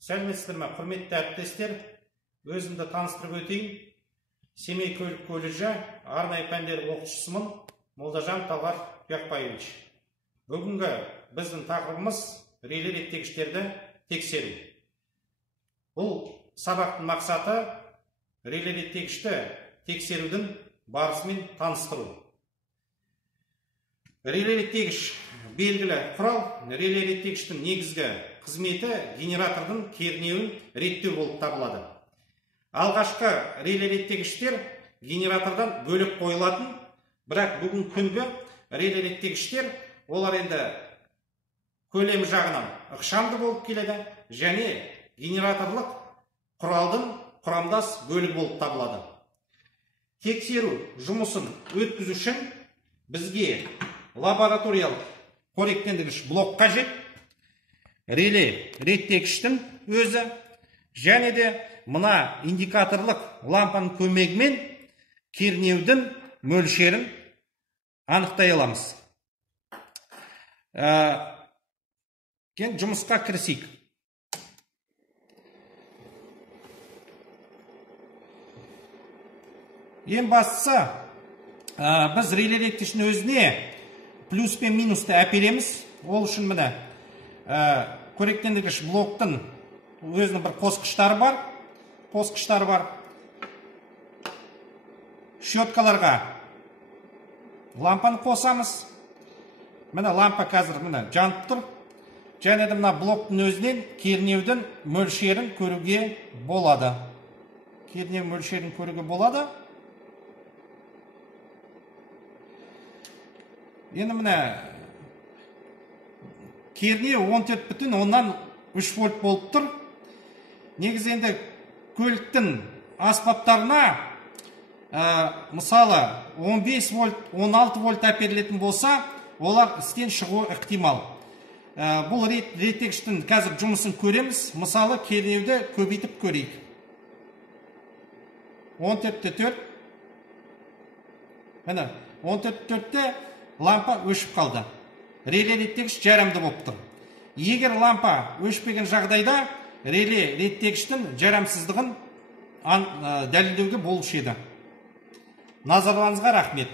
Сәлеметсіздер ме, құрметті әріптестер? Өзімді таныстырып өтейін. Семей көлік колледжі арнайы пәндер оқытушысымын, Молдажан Талғат Тұяқбаевич. Бүгінгі біздің тақырыбымыз реле реттегіштерді тексеру. Бұл сабақтың мақсаты реле реттегішті тексерудің барысымен таныстыру. Реле реттегіш белгілі құрал. Реле реттегіштің негізгі қызметі генератордың кернеуін реттеу болып табылады. Алғашқы реле реттегіштер генератордан бөліп қойылатын, бірақ бүгін күнгі реле реттегіштер олар енді көлем жағынан ықшамды болып келеді және генераторлық құралдың құрамдас бөлігі болып табылады. Тексеру жұмысын өткізу үшін бізге лабораториялық қоректендіргіш блок қажет. Реле реттегіштің өзі және де мына индикаторлық лампаның көмегімен кернеудің мөлшерін анықтай аламыз. Жұмысқа кірісейік. Ең бастысы, біз реле реттегіштің өзіне плюс пен минусты әпереміз. Ол үшін міне қоректендіргіш блоктың өзінің бір қосқыштары бар. Щеткаларға лампаны қосамыз. Міне лампа қазір жанып тұр. Және де мына блоктың өзінен кернеудің мөлшерін көруге болады. Енді міне кернеу 14,3 вольт болып тұр. Негізі енді көліктің аспаптарына мысалы 15 вольт, 16 вольт әперілетін болса, олар істен шығуы ықтимал. Бұл реттегіштің қазір жұмысын көреміз. Мысалы кернеуді көбейтіп көрейік. 14,4. Міне 14,4-те лампа өшіп қалды. Реле реттегіш жарамды болып тұр. Егер лампа өшпеген жағдайда реле реттегіштің жарамсыздығын дәлелдеуге болушы еді. Назарларыңызға рахмет.